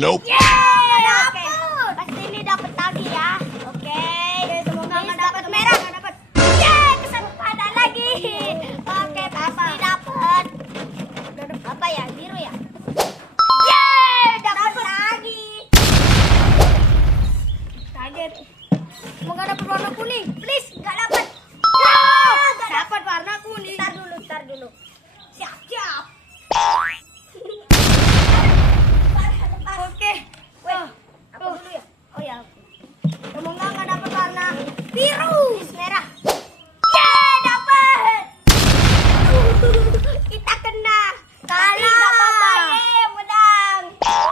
Nope. Yeay, oke. Pasti ini dapat lagi ya. Oke. Semoga nggak dapat merah. Nggak dapat. Yeay, kesempatan lagi. Oke, pasti dapat. Apa ya? Biru ya? Yeay, dapat lagi. Kaget. Semoga dapat warna kuning. Please, nggak dapat. Dapat warna kuning. Tar dulu. Siap.